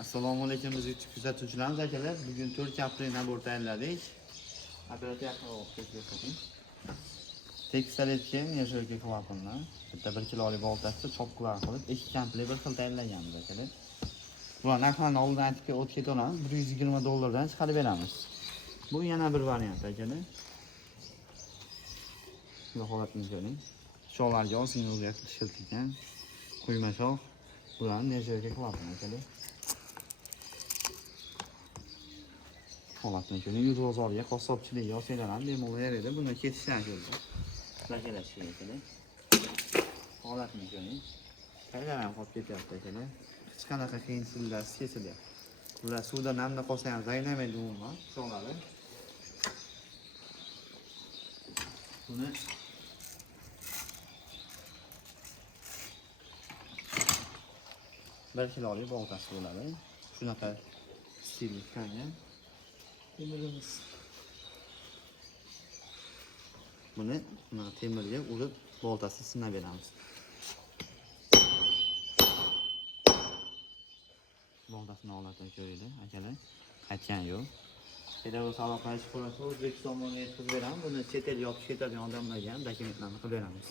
Assalomu alaykum bizning kuzatuvchilarimiz akalar. Bugun 4 kapli nabor tayyorladik. Operator yaqin o'qib Tekstaletga nechta klapanlar, bitta 1 kilolik boltasi chopqilar qilib 2 kampli bir xil tayyorlaganmiz akalar. Bular narxlarni oldin aytib o'tib ketamiz. $120 dan chiqarib beramiz. Bu yana bir variant akalar. Bu holatni ko'ring. Shoxlarga ozgina o'zgartirish kiritilgan. Quyma shox. Bularni nechta klapan akalar. Holatni ko'ring, yuz bozoriga qassobchilik yo'lsalar ham bemalol beradi. Buni ketishdan ko'rdi. Bajarashga kerak. Holatni ko'ring. Qaylar ham qolib ketyapti akalar. Hech qanaqa qiyinchiliklar sezilmayapti. Ular suvda namda qolsa ham zaynamaydi umuman, sho'lari. Buni bir kilolik boltasi bo'ladi. Shunaqa stilli qilgan. Buni temirga urib boltasi sinab beramiz. Boltasini holatini ko'ringlar, akalar. Qaytgan yo'q. Eda bo'lsa aloqalash qilsa, O'zbekiston bo'yicha yetkazib beramiz. Buni chet el yopish ketadigan odamlarga ham dokumentlarni qilib beramiz.